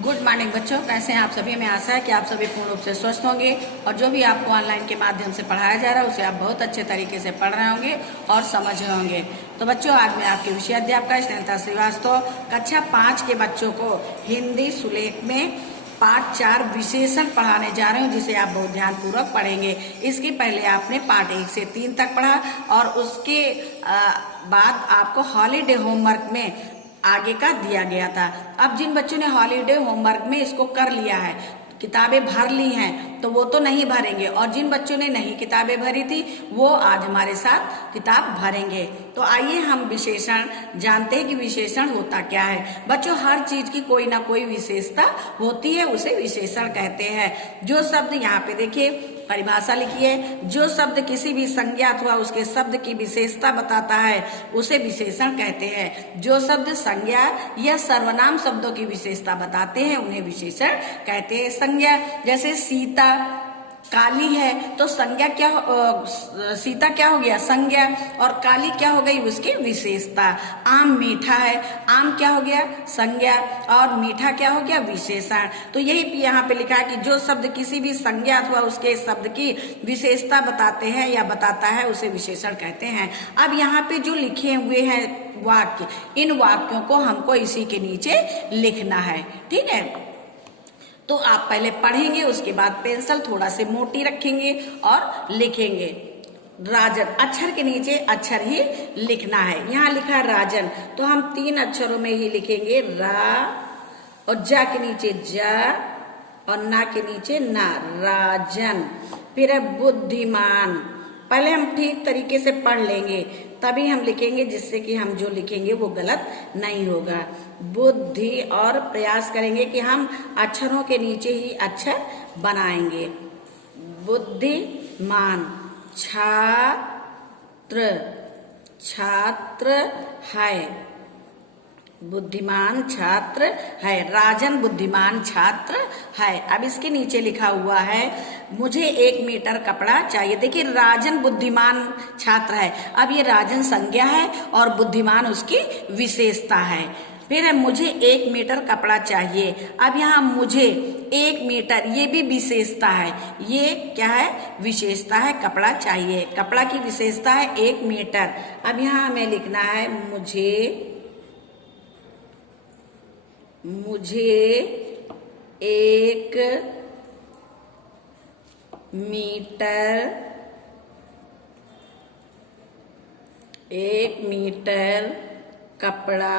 Good morning बच्चों, कैसे हैं आप सभी। हमें आशा है कि आप सभी पूर्ण रूप से स्वस्थ होंगे और जो भी आपको ऑनलाइन के माध्यम से पढ़ाया जा रहा है उसे आप बहुत अच्छे तरीके से पढ़ रहे होंगे और समझ रहे होंगे। तो बच्चों, आज मैं आपके विषय अध्यापिका स्नेहलता श्रीवास्तव कक्षा 5 के बच्चों को हिंदी सुलेख में पाठ 4 विशेषण पढ़ाने जा रहे हूँ, जिसे आप बहुत ध्यानपूर्वक पढ़ेंगे। इसके पहले आपने पाठ 1 से 3 तक पढ़ा और उसके बाद आपको हॉलीडे होमवर्क में आगे का दिया गया था। अब जिन बच्चों ने हॉलीडे होमवर्क में इसको कर लिया है, किताबें भर ली हैं, तो वो तो नहीं भरेंगे, और जिन बच्चों ने नहीं किताबें भरी थी वो आज हमारे साथ किताब भरेंगे। तो आइए हम विशेषण जानते हैं कि विशेषण होता क्या है। बच्चों, हर चीज की कोई ना कोई विशेषता होती है, उसे विशेषण कहते हैं। जो शब्द यहाँ पे देखिए, परिभाषा लिखिए, जो शब्द किसी भी संज्ञा अथवा उसके शब्द की विशेषता बताता है उसे विशेषण कहते हैं। जो शब्द संज्ञा या सर्वनाम शब्दों की विशेषता बताते हैं उन्हें विशेषण कहते हैं। संज्ञा जैसे सीता काली है, तो संज्ञा क्या, सीता क्या हो गया संज्ञा, और काली क्या हो गई उसकी विशेषता। आम मीठा है, आम क्या हो गया संज्ञा, और मीठा क्या हो गया विशेषण। तो यही यहाँ पे लिखा है कि जो शब्द किसी भी संज्ञा अथवा उसके शब्द की विशेषता बताते हैं या बताता है उसे विशेषण कहते हैं। अब यहाँ पे जो लिखे हुए हैं वाक्य, इन वाक्यों को हमको इसी के नीचे लिखना है, ठीक है। तो आप पहले पढ़ेंगे, उसके बाद पेंसिल थोड़ा से मोटी रखेंगे और लिखेंगे। राजन, अक्षर के नीचे अक्षर ही लिखना है। यहाँ लिखा है राजन, तो हम 3 अक्षरों में ही लिखेंगे रा, और जा के नीचे जा और ना के नीचे ना, राजन। फिर है बुद्धिमान, पहले हम ठीक तरीके से पढ़ लेंगे तभी हम लिखेंगे, जिससे कि हम जो लिखेंगे वो गलत नहीं होगा। बुद्धि, और प्रयास करेंगे कि हम अक्षरों के नीचे ही अक्षर बनाएंगे। बुद्धिमान, छात्र, छात्र है, बुद्धिमान छात्र है। राजन बुद्धिमान छात्र है। अब इसके नीचे लिखा हुआ है मुझे 1 मीटर कपड़ा चाहिए। देखिए, राजन बुद्धिमान छात्र है। अब ये राजन संज्ञा है और बुद्धिमान उसकी विशेषता है। फिर है मुझे 1 मीटर कपड़ा चाहिए। अब यहाँ मुझे 1 मीटर, ये भी विशेषता है। ये क्या है विशेषता है, कपड़ा चाहिए, कपड़ा की विशेषता है 1 मीटर। अब यहाँ हमें लिखना है मुझे 1 मीटर कपड़ा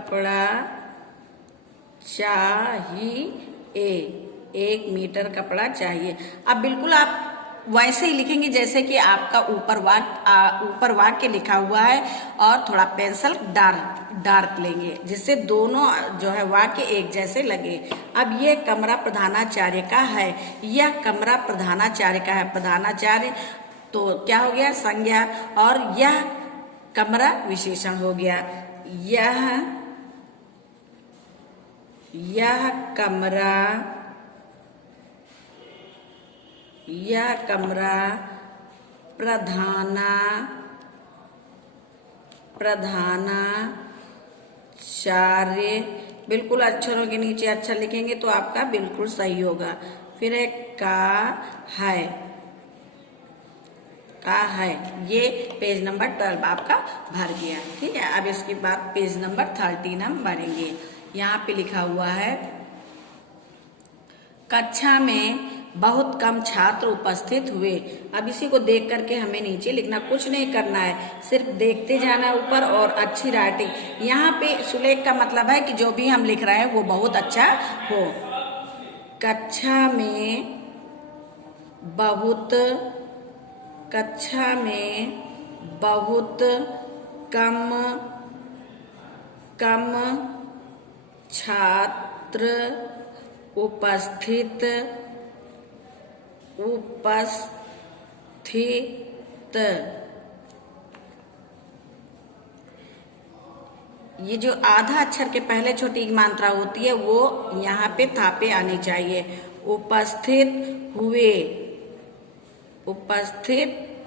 चाहिए, 1 मीटर कपड़ा चाहिए। अब बिल्कुल आप वैसे ही लिखेंगे जैसे कि आपका ऊपर वाक्य लिखा हुआ है, और थोड़ा पेंसिल डार्क लेंगे जिससे दोनों जो है वाक्य एक जैसे लगे। अब ये कमरा प्रधानाचार्य का है, यह कमरा प्रधानाचार्य का है। प्रधानाचार्य तो क्या हो गया संज्ञा, और यह कमरा विशेषण हो गया। यह कमरा प्रधानाचार्य, बिल्कुल अक्षरों के नीचे अक्षर लिखेंगे तो आपका बिल्कुल सही होगा। फिर है का है, ये पेज नंबर 12 आपका भर गया, ठीक है। अब इसके बाद पेज नंबर 13 हम भरेंगे। यहाँ पे लिखा हुआ है कक्षा में बहुत कम छात्र उपस्थित हुए। अब इसी को देख करके हमें नीचे लिखना, कुछ नहीं करना है, सिर्फ देखते जाना ऊपर, और अच्छी राइटिंग। यहाँ पे सुलेख का मतलब है कि जो भी हम लिख रहे हैं वो बहुत अच्छा हो। कक्षा में बहुत कम छात्र उपस्थित। ये जो आधा अक्षर के पहले छोटी मात्रा होती है वो यहाँ पे था पे आनी चाहिए। उपस्थित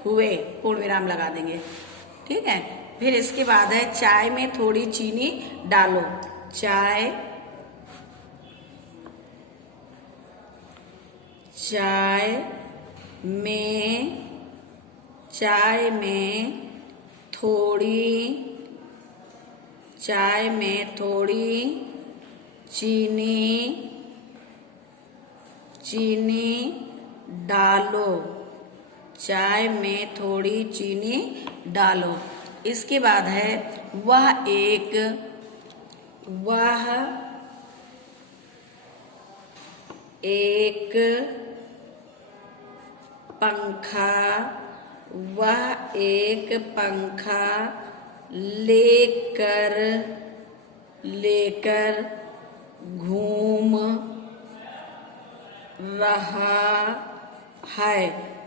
हुए पूर्ण विराम लगा देंगे, ठीक है। फिर इसके बाद है चाय में थोड़ी चीनी डालो। चाय, चाय में थोड़ी चीनी डालो, चाय में थोड़ी चीनी डालो। इसके बाद है वह एक पंखा लेकर घूम रहा है,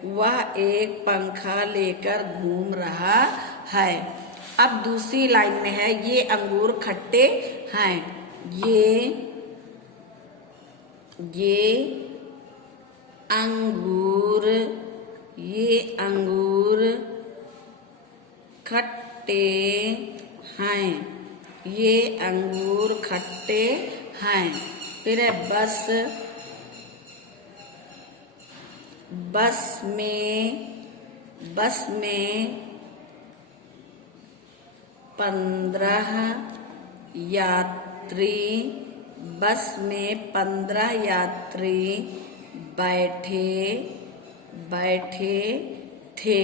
वह एक पंखा लेकर घूम रहा है। अब दूसरी लाइन में है ये अंगूर खट्टे हैं, ये अंगूर खट्टे हैं, ये अंगूर खट्टे हैं। फिर है बस में 15 यात्री बैठे थे।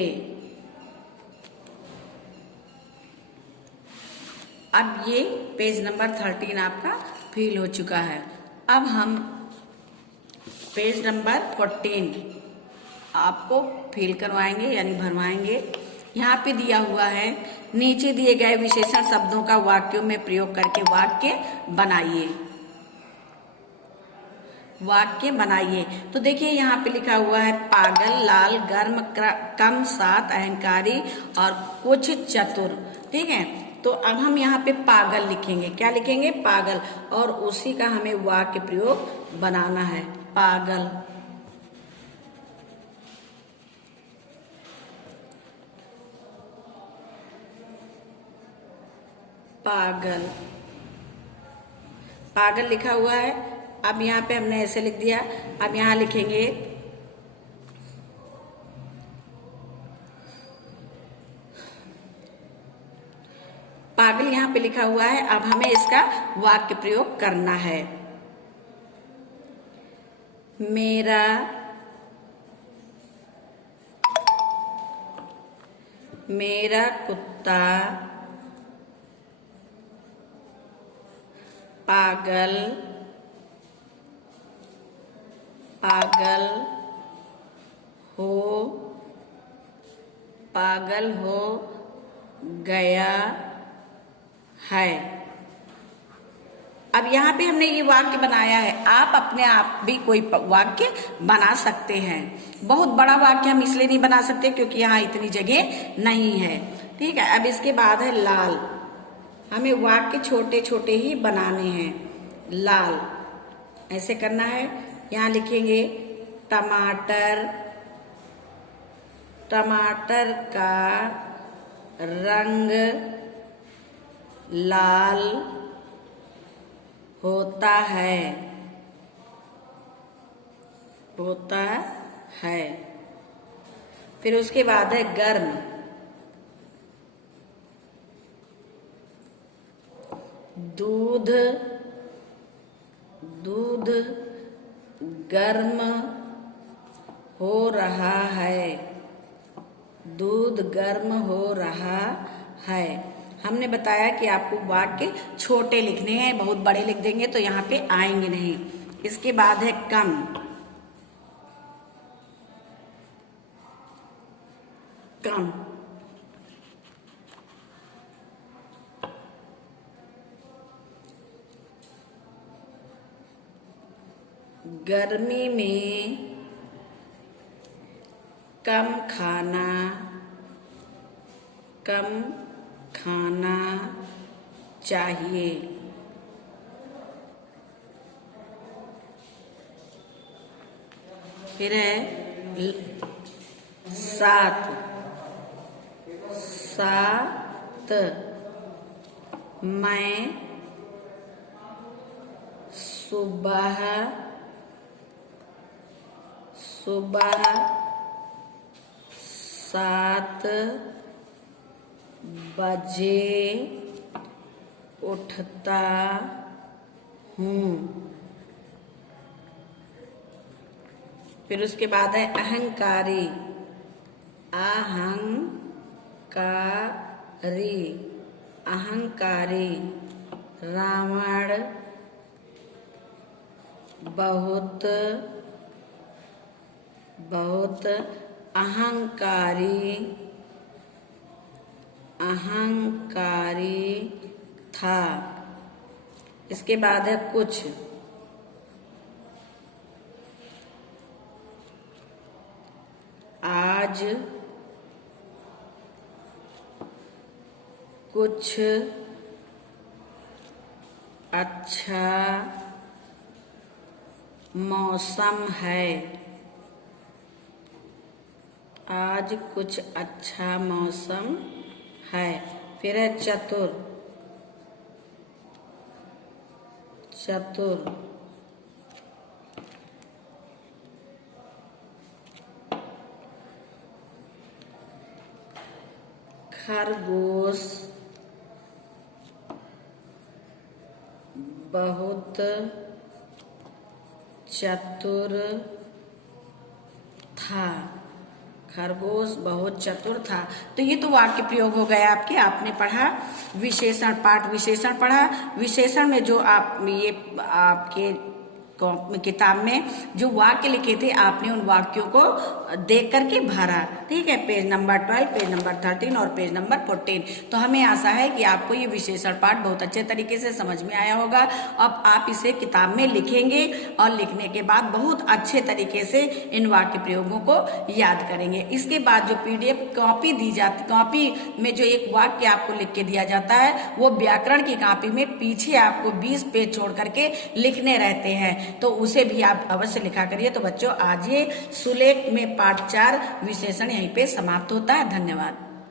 अब ये पेज नंबर 13 आपका फिल हो चुका है। अब हम पेज नंबर 14 आपको फिल करवाएंगे यानी भरवाएंगे। यहाँ पे दिया हुआ है नीचे दिए गए विशेषण शब्दों का वाक्यों में प्रयोग करके वाक्य बनाइए। तो देखिए यहाँ पे लिखा हुआ है पागल, लाल, गर्म, कम, सात, अहंकारी और कुछ चतुर। ठीक है, तो अब हम यहाँ पे पागल लिखेंगे। क्या लिखेंगे? पागल, और उसी का हमें वाक्य प्रयोग बनाना है। पागल, पागल, पागल लिखा हुआ है। अब यहाँ पे हमने ऐसे लिख दिया। अब यहाँ लिखेंगे पागल, यहाँ पे लिखा हुआ है। अब हमें इसका वाक्य प्रयोग करना है। मेरा कुत्ता पागल हो गया है। अब यहाँ पे हमने ये वाक्य बनाया है। आप अपने आप भी कोई वाक्य बना सकते हैं। बहुत बड़ा वाक्य हम इसलिए नहीं बना सकते क्योंकि यहाँ इतनी जगह नहीं है। ठीक है, अब इसके बाद है लाल। हमें वाक्य छोटे छोटे ही बनाने हैं। लाल ऐसे करना है। यहाँ लिखेंगे टमाटर, टमाटर का रंग लाल होता है। फिर उसके बाद है गर्म। दूध गर्म हो रहा है। दूध गर्म हो रहा है। हमने बताया कि आपको वाक्य छोटे लिखने हैं, बहुत बड़े लिख देंगे तो यहाँ पे आएंगे नहीं। इसके बाद है कम। कम, गर्मी में कम खाना चाहिए। फिर है सात, सुबह, सुबह 7 बजे उठता हूँ। फिर उसके बाद है अहंकारी, अहंकारी, अहंकारी। रावण बहुत बहुत अहंकारी, अहंकारी था। इसके बाद है कुछ, आज कुछ अच्छा मौसम है, आज कुछ अच्छा मौसम है। फिर है चतुर, चतुर, खरगोश बहुत चतुर था, खरगोश बहुत चतुर था। तो ये तो वाक्य प्रयोग हो गए आपके। आपने पढ़ा विशेषण, पाठ विशेषण पढ़ा। विशेषण में जो आप ये आपके किताब में जो वाक्य लिखे थे, आपने उन वाक्यों को देख करके भरा। ठीक है, पेज नंबर 12, पेज नंबर 13 और पेज नंबर 14। तो हमें आशा है कि आपको ये विशेषण पाठ बहुत अच्छे तरीके से समझ में आया होगा। अब आप इसे किताब में लिखेंगे और लिखने के बाद बहुत अच्छे तरीके से इन वाक्य प्रयोगों को याद करेंगे। इसके बाद जो PDF कॉपी दी जाती, कॉपी में जो एक वाक्य आपको लिख के दिया जाता है, वो व्याकरण की कॉपी में पीछे आपको 20 पेज छोड़ करके लिखने रहते हैं, तो उसे भी आप अवश्य लिखा करिए। तो बच्चों, आज ये सुलेख में पाठ 4 विशेषण यहीं पे समाप्त होता है। धन्यवाद।